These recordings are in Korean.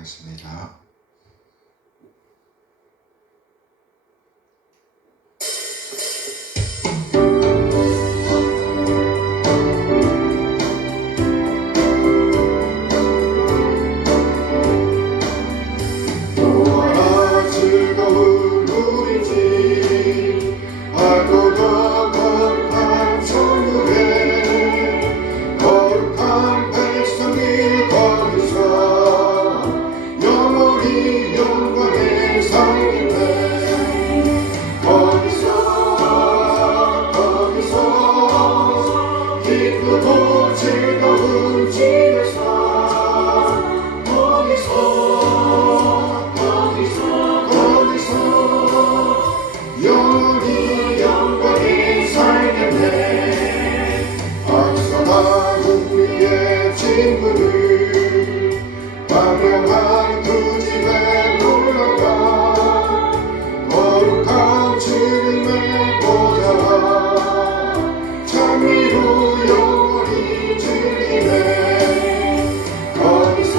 하겠습니다. 기쁘고 즐거운 집에서 거기서 영원히 영원히 살겠네. 박사가 우리의 친구를 광명한 그 집에 놀러가 거룩한 주님의 보좌 찬미로 영원히 즐기네. 거기서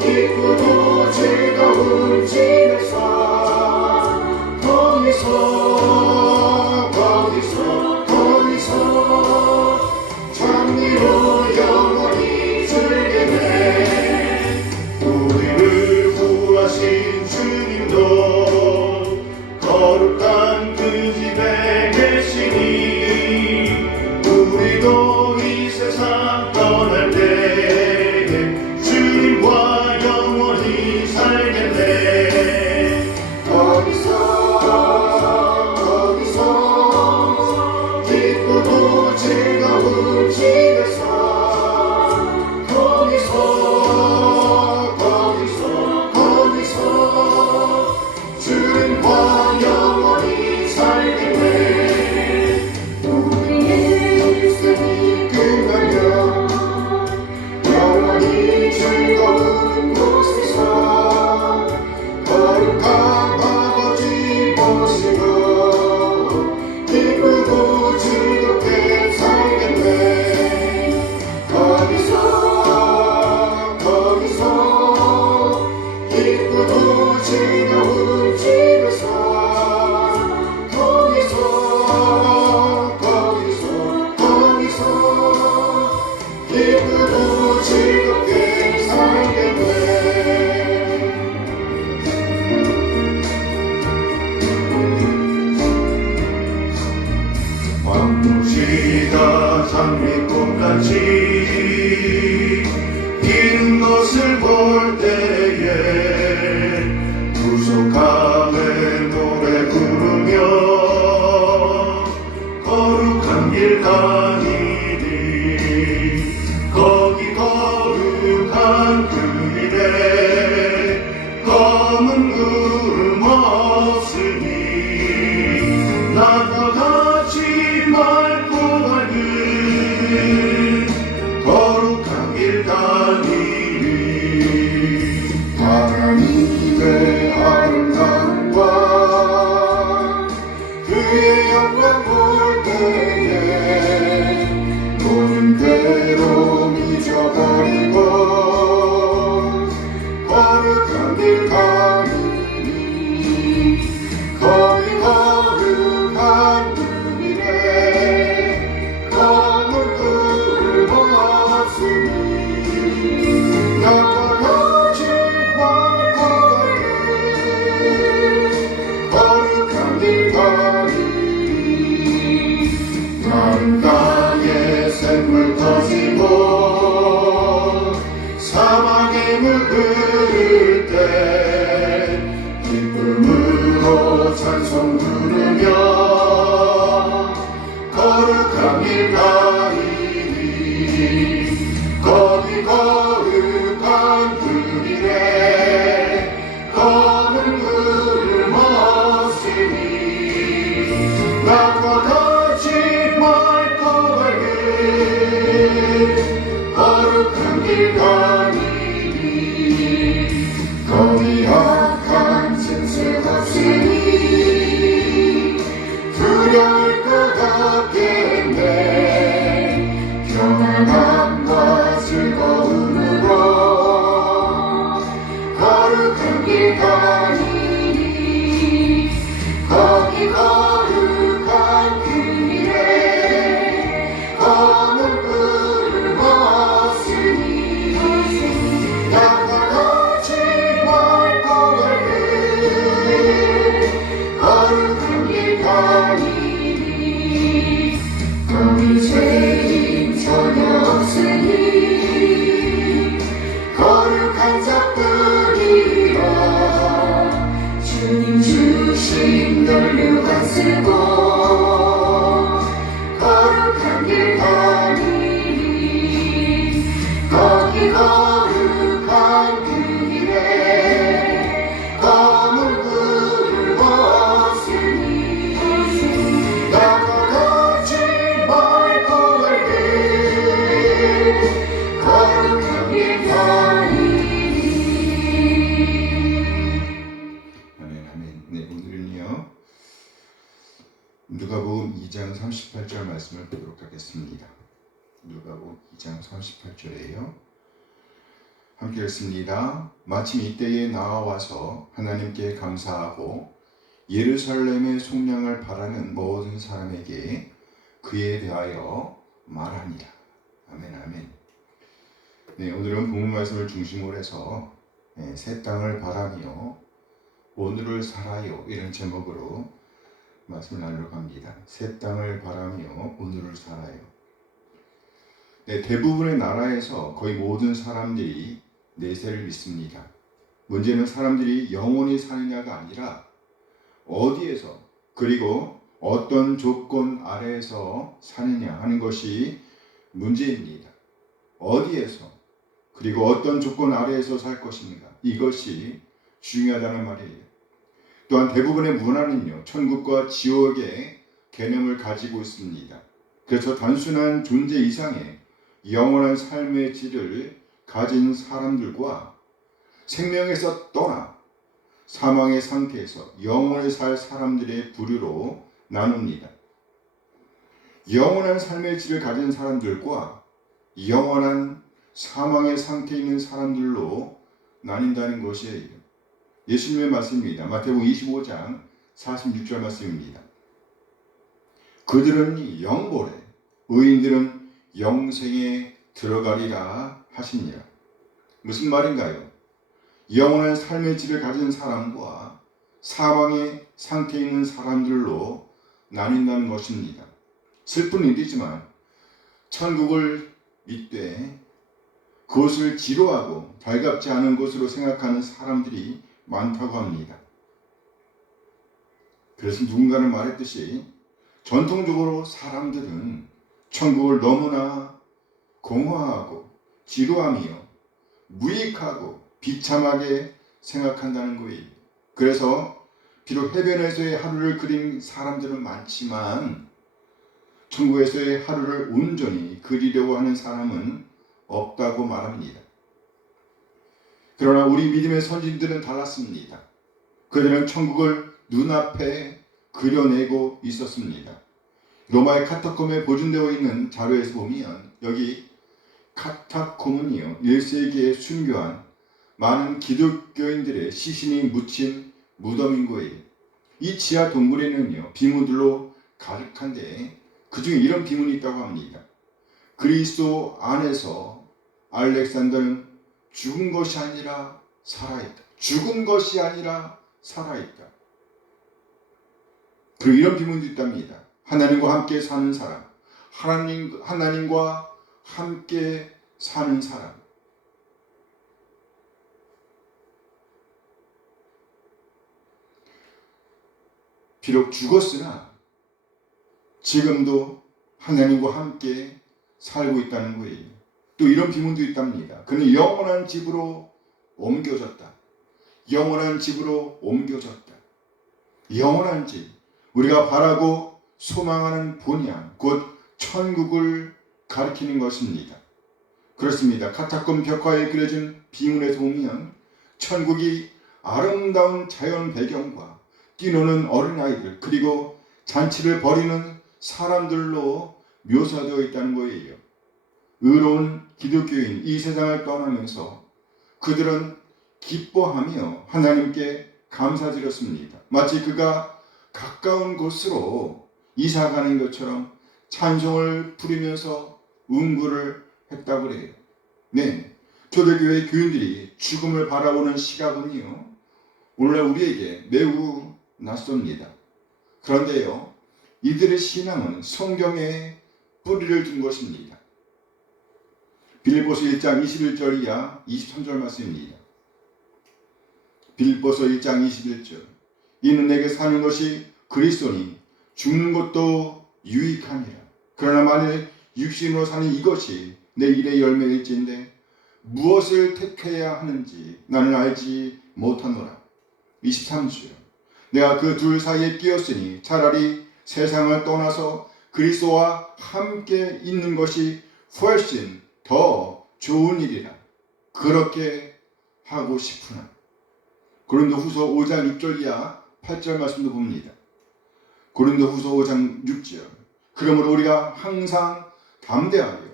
기쁘고 즐거운 집에서 거기서 찬미로 영원히 즐기네. 우리를 구하신 주님도 거룩한 그 집에 계시니 우리도 이 세상 떠날 때에 주님과 영원히 살겠네. 거기서 기쁘고 즐거운 집에서 거기서 주님과 영원히 살겠네. 우리의 인생이 끝나면 영원히 즐거운 곳에서 거룩한 아버지 모시고 기쁘고 즐겁게 살겠네. 거기서 기쁘고 즐거운 집에서 거기서 기쁘고 즐겁게 살겠네. 왕무지가 장미꽃같이 핀 것을 볼 때에 구속함의 노래 부르며 거룩한 길 가니니 거기 거룩한 그 길에 검은 구름 없으니 나와 같이 맑고 밝은 거룩한 길 가니니 하나님의 아름다움과 그의 영광 볼 때에 모든 괴로움 잊어버리고 거룩한 길 가니니 거기 거룩한 그 길에 검은 구름 없으니 나와 같이 맑고 밝은 거룩한 길 가니니 마른 땅에 샘물 터지고 사막에 물 흐를 때 기쁨으로 찬송 부르며 거룩한 길 가니니 거기 거룩한 그 길에 검은 구름 없으니 나와 같이 맑고 밝은 거룩한 길 가니니 거기 악한 짐승 없으니 두려울 것 없겠네. 누가복음 2장 38절 말씀을 보도록 하겠습니다. 누가복음 2장 38절이에요. 함께 읽습니다. 마침 이때에 나와서 하나님께 감사하고 예루살렘의 속량을 바라는 모든 사람에게 그에 대하여 말하니라. 아멘, 아멘. 네, 오늘은 본문 말씀을 중심으로 해서 새 땅을 바라며 오늘을 살아요, 이런 제목으로 말씀을 나누려고 합니다. 새 땅을 바라며 오늘을 살아요. 네, 대부분의 나라에서 거의 모든 사람들이 내세를 믿습니다. 문제는 사람들이 영원히 사느냐가 아니라 어디에서 그리고 어떤 조건 아래에서 사느냐 하는 것이 문제입니다. 어디에서 그리고 어떤 조건 아래에서 살 것인가, 이것이 중요하다는 말이에요. 또한 대부분의 문화는요, 천국과 지옥의 개념을 가지고 있습니다. 그래서 단순한 존재 이상의 영원한 삶의 질을 가진 사람들과 생명에서 떠나 사망의 상태에서 영원히 살 사람들의 부류로 나눕니다. 영원한 삶의 질을 가진 사람들과 영원한 사망의 상태에 있는 사람들로 나뉜다는 것이에요. 예수님의 말씀입니다. 마태복음 25장 46절 말씀입니다. 그들은 영보래 의인들은 영생에 들어가리라 하시니라. 무슨 말인가요? 영원한 삶의 질을 가진 사람과 사망의 상태에 있는 사람들로 나뉜다는 것입니다. 슬픈 일이지만 천국을 믿되 그것을 지루하고 달갑지 않은 것으로 생각하는 사람들이 많다고 합니다. 그래서 누군가는 말했듯이 전통적으로 사람들은 천국을 너무나 공허하고 지루하며 무익하고 비참하게 생각한다는 거예요. 그래서 비록 해변에서의 하루를 그린 사람들은 많지만 천국에서의 하루를 온전히 그리려고 하는 사람은 없다고 말합니다. 그러나 우리 믿음의 선진들은 달랐습니다. 그들은 천국을 눈앞에 그려내고 있었습니다. 로마의 카타콤에 보존되어 있는 자료에서 보면 여기 카타콤은요, 1세기에 순교한 많은 기독교인들의 시신이 묻힌 무덤인 거예요. 이 지하 동굴에는요, 비문들로 가득한데 그 중에 이런 비문이 있다고 합니다. 그리스도 안에서 알렉산더는 죽은 것이 아니라 살아있다. 죽은 것이 아니라 살아있다. 그리고 이런 비문도 있답니다. 하나님과 함께 사는 사람, 하나님과 함께 사는 사람. 비록 죽었으나 지금도 하나님과 함께 살고 있다는 거예요. 또 이런 비문도 있답니다. 그는 영원한 집으로 옮겨졌다. 영원한 집으로 옮겨졌다. 영원한 집, 우리가 바라고 소망하는 본향, 곧 천국을 가리키는 것입니다. 그렇습니다. 카타콤 벽화에 그려진 비문에서 보면 천국이 아름다운 자연 배경과 뛰노는 어린아이들, 그리고 잔치를 벌이는 사람들로 묘사되어 있다는 거예요. 의로운 기독교인 이 세상을 떠나면서 그들은 기뻐하며 하나님께 감사드렸습니다. 마치 그가 가까운 곳으로 이사가는 것처럼 찬송을 부리면서 운구를 했다고 그래요. 네, 초대교회 교인들이 죽음을 바라보는 시각은요, 오늘날 우리에게 매우 낯섭니다. 그런데요, 이들의 신앙은 성경에 뿌리를 둔 것입니다. 빌립보서 1장 21절 이하 23절 말씀입니다. 빌립보서 1장 21절. 이는 내게 사는 것이 그리스도니 죽는 것도 유익하니라. 그러나 만일 육신으로 사는 이것이 내 일의 열매일진데 무엇을 택해야 하는지 나는 알지 못하노라. 23절. 내가 그 둘 사이에 끼었으니 차라리 세상을 떠나서 그리스도와 함께 있는 것이 훨씬 더 좋은 일이라. 그렇게 하고 싶으나. 고린도후서 5장 6절 이하 8절 말씀도 봅니다. 고린도후서 5장 6절. 그러므로 우리가 항상 담대하여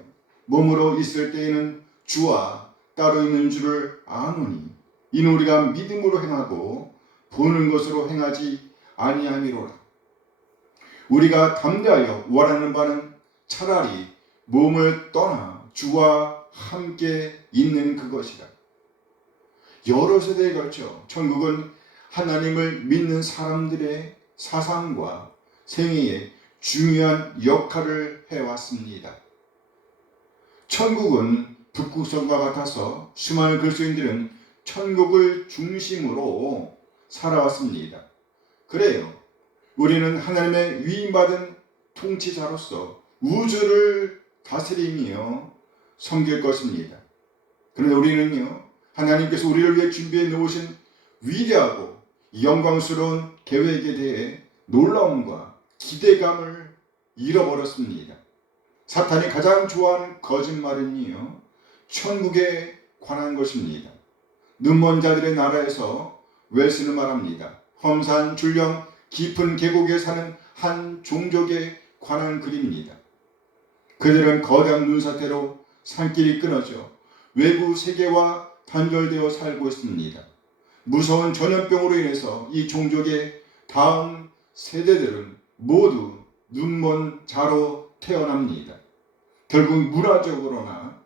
몸으로 있을 때에는 주와 따로 있는 줄을 아노니 이는 우리가 믿음으로 행하고 보는 것으로 행하지 아니함이로라. 우리가 담대하여 원하는 바는 차라리 몸을 떠나 주와 함께 있는 그것이다. 여러 세대에 걸쳐 천국은 하나님을 믿는 사람들의 사상과 생애에 중요한 역할을 해왔습니다. 천국은 북극성과 같아서 수많은 그리스도인들은 천국을 중심으로 살아왔습니다. 그래요. 우리는 하나님의 위임받은 통치자로서 우주를 다스리며 섬길 것입니다. 그런데 우리는요, 하나님께서 우리를 위해 준비해 놓으신 위대하고 영광스러운 계획에 대해 놀라움과 기대감을 잃어버렸습니다. 사탄이 가장 좋아하는 거짓말은요, 천국에 관한 것입니다. 눈먼 자들의 나라에서 웰스는 말합니다. 험산 줄령 깊은 계곡에 사는 한 종족에 관한 글입니다. 그들은 거대한 눈사태로 산길이 끊어져 외부 세계와 단절되어 살고 있습니다. 무서운 전염병으로 인해서 이 종족의 다음 세대들은 모두 눈먼 자로 태어납니다. 결국 문화적으로나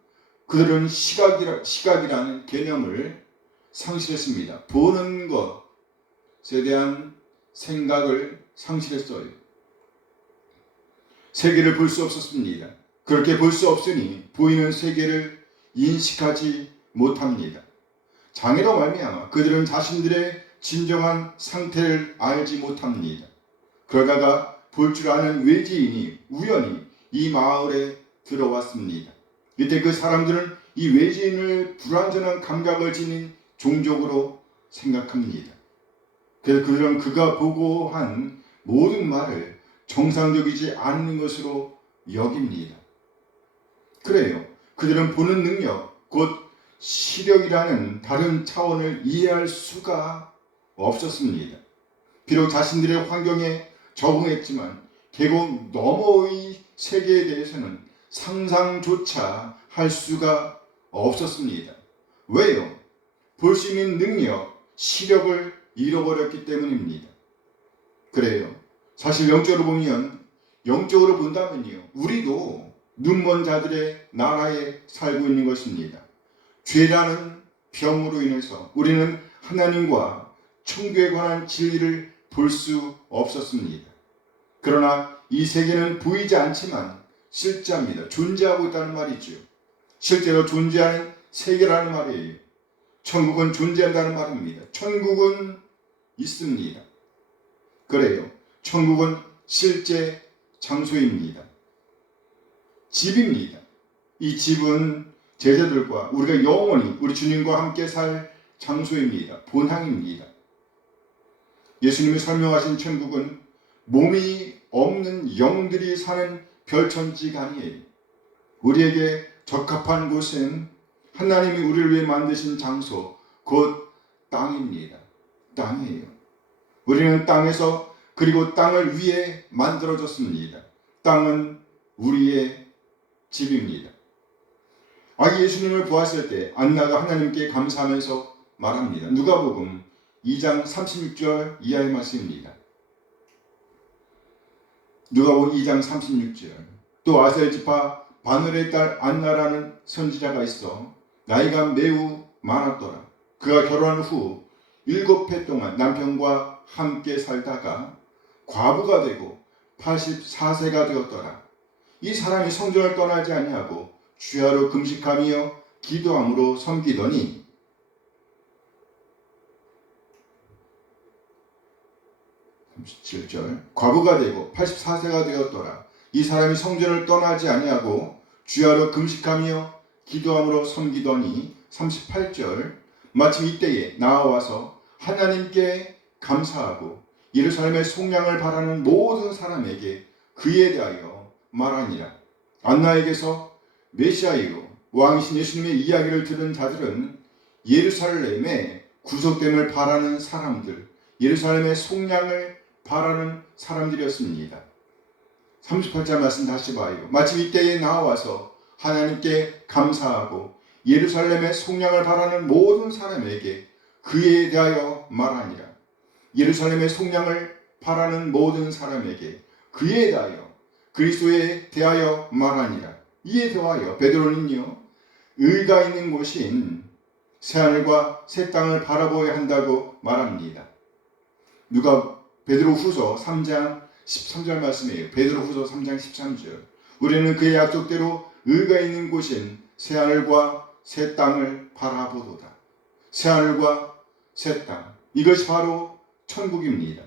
그들은 시각이라는 개념을 상실했습니다. 보는 것에 대한 생각을 상실했어요. 세계를 볼 수 없었습니다. 그렇게 볼 수 없으니 보이는 세계를 인식하지 못합니다. 장애로 말미암아 그들은 자신들의 진정한 상태를 알지 못합니다. 그러다가 볼 줄 아는 외지인이 우연히 이 마을에 들어왔습니다. 이때 그 사람들은 이 외지인을 불완전한 감각을 지닌 종족으로 생각합니다. 그래서 그들은 그가 보고 한 모든 말을 정상적이지 않은 것으로 여깁니다. 그래요. 그들은 보는 능력, 곧 시력이라는 다른 차원을 이해할 수가 없었습니다. 비록 자신들의 환경에 적응했지만 계곡 너머의 세계에 대해서는 상상조차 할 수가 없었습니다. 왜요? 볼 수 있는 능력, 시력을 잃어버렸기 때문입니다. 그래요. 사실 영적으로 본다면요, 우리도 눈먼 자들의 나라에 살고 있는 것입니다. 죄라는 병으로 인해서 우리는 하나님과 천국에 관한 진리를 볼 수 없었습니다. 그러나 이 세계는 보이지 않지만 실제합니다. 존재하고 있다는 말이죠. 실제로 존재하는 세계라는 말이에요. 천국은 존재한다는 말입니다. 천국은 있습니다. 그래요. 천국은 실제 장소입니다. 집입니다. 이 집은 제자들과 우리가 영원히 우리 주님과 함께 살 장소입니다. 본향입니다. 예수님이 설명하신 천국은 몸이 없는 영들이 사는 별천지가 아니에요. 우리에게 적합한 곳은 하나님이 우리를 위해 만드신 장소, 곧 땅입니다. 땅이에요. 우리는 땅에서 그리고 땅을 위해 만들어졌습니다. 땅은 우리의 집입니다. 아기 예수님을 보았을 때 안나가 하나님께 감사하면서 말합니다. 누가복음 2장 36절 이하의 말씀입니다. 누가복음 2장 36절. 또 아셀 지파 바늘의 딸 안나라는 선지자가 있어 나이가 매우 많았더라. 그가 결혼한 후 7해 동안 남편과 함께 살다가 과부가 되고 84세가 되었더라. 이 사람이 성전을 떠나지 아니하고 주야로 금식하며 기도함으로 섬기더니 37절 과부가 되고 84세가 되었더라. 이 사람이 성전을 떠나지 아니하고 주야로 금식하며 기도함으로 섬기더니 38절 마침 이때에 나와서 하나님께 감사하고 예루살렘의 속량을 바라는 모든 사람에게 그에 대하여 말하니라. 안나에게서 메시아이요 왕이신 예수님의 이야기를 들은 자들은 예루살렘의 구속됨을 바라는 사람들, 예루살렘의 속량을 바라는 사람들이었습니다. 38절 말씀 다시 봐요. 마침 이때에 나와서 하나님께 감사하고 예루살렘의 속량을 바라는 모든 사람에게 그에 대하여 말하니라. 예루살렘의 속량을 바라는 모든 사람에게 그에 대하여, 그리스도에 대하여 말하니라. 이에 대하여 베드로는요, 의가 있는 곳인 새하늘과 새 땅을 바라보아야 한다고 말합니다. 베드로후서 3장 13절 말씀이에요. 베드로후서 3장 13절. 우리는 그의 약속대로 의가 있는 곳인 새하늘과 새 땅을 바라보도다. 새하늘과 새 땅, 이것이 바로 천국입니다.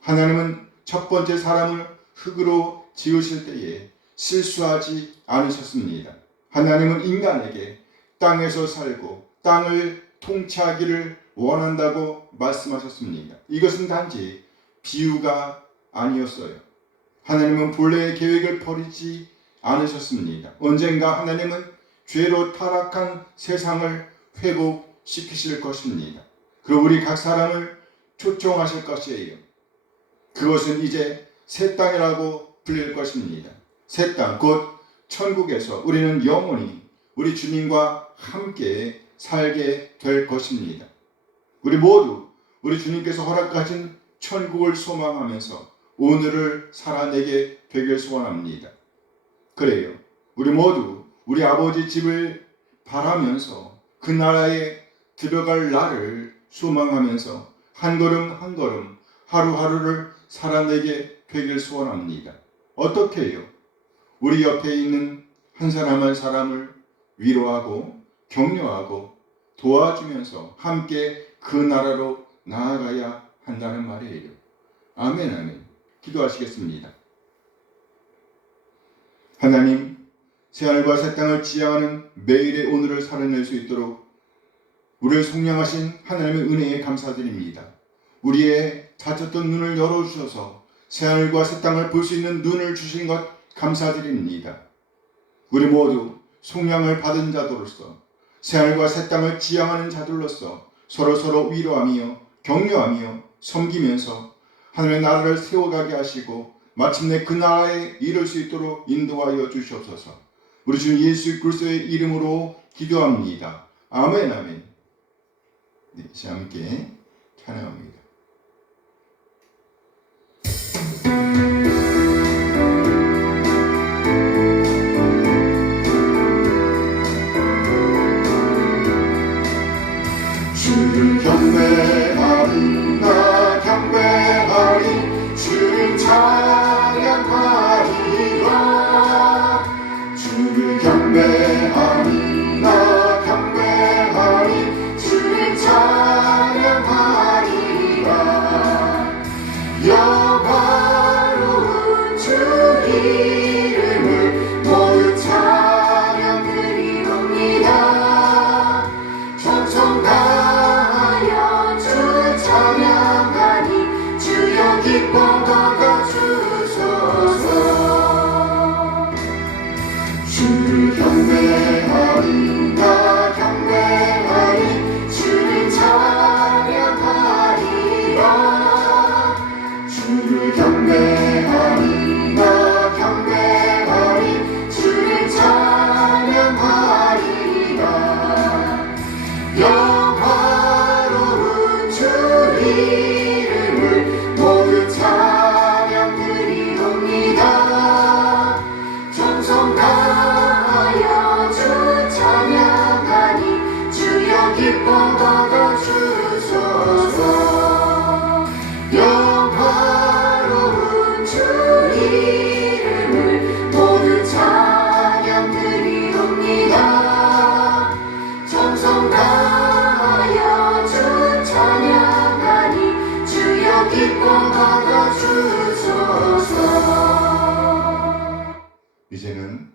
하나님은 첫 번째 사람을 흙으로 지으실 때에 실수하지 않으셨습니다. 하나님은 인간에게 땅에서 살고 땅을 통치하기를 원한다고 말씀하셨습니다. 이것은 단지 비유가 아니었어요. 하나님은 본래의 계획을 버리지 않으셨습니다. 언젠가 하나님은 죄로 타락한 세상을 회복시키실 것입니다. 그리고 우리 각 사람을 초청하실 것이에요. 그것은 이제 새 땅이라고 불릴 것입니다. 새 땅, 곧 천국에서 우리는 영원히 우리 주님과 함께 살게 될 것입니다. 우리 모두 우리 주님께서 허락하신 천국을 소망하면서 오늘을 살아내게 되길 소원합니다. 그래요. 우리 모두 우리 아버지 집을 바라면서 그 나라에 들어갈 날을 소망하면서 한 걸음 한 걸음 하루하루를 살아내게 되길 소원합니다. 어떻게 해요? 우리 옆에 있는 한 사람 한 사람을 위로하고 격려하고 도와주면서 함께 그 나라로 나아가야 한다는 말이에요. 아멘, 아멘. 기도하시겠습니다. 하나님, 새하늘과 새 땅을 지향하는 매일의 오늘을 살아낼 수 있도록 우리를 속량하신 하나님의 은혜에 감사드립니다. 우리의 닫혔던 눈을 열어주셔서 새하늘과 새 땅을 볼 수 있는 눈을 주신 것 감사드립니다. 우리 모두 속량을 받은 자들로서 새하늘과 새 땅을 지향하는 자들로서 서로 위로하며 격려하며 섬기면서 하나님의 나라를 세워가게 하시고 마침내 그 나라에 이룰 수 있도록 인도하여 주시옵소서. 우리 주 예수 그리스도의 이름으로 기도합니다. 아멘, 아멘. 네, 이제 함께 찬양합니다. 주를 경배하리 나 경배하리 주를 찬양하리라 주를 경배하리 나 경배하리 주를 찬양하리라 영화로운 주 이름을 모두 찬양 드리옵니다 정성 다하여 주 찬양하니 주여 기뻐 받아주소서 주를 경배하리 나 경배하리 주를 찬양하리라 주를 경배하리 나 경배하리 주를 찬양하리라 영화로운 주 이름을 모두 찬양 드리옵니다 정성 다하여 주 찬양하니 주여 기뻐 받아주소서 영화로운 주 이름을 모두 찬양 드리옵니다 정성 다하여 주 찬양하니 주여 기뻐 받아주소서 이제는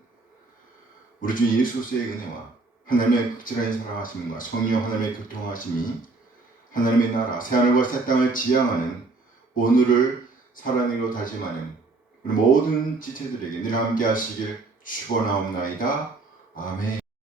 우리 주 예수의 은혜와 하나님의 극진한 사랑하심과 성령 하나님의 교통하심이 하나님의 나라 새하늘과 새 땅을 지향하는 오늘을 살아내고 다짐하는 우리 모든 지체들에게 늘 함께 하시길 축원하옵나이다. 아멘.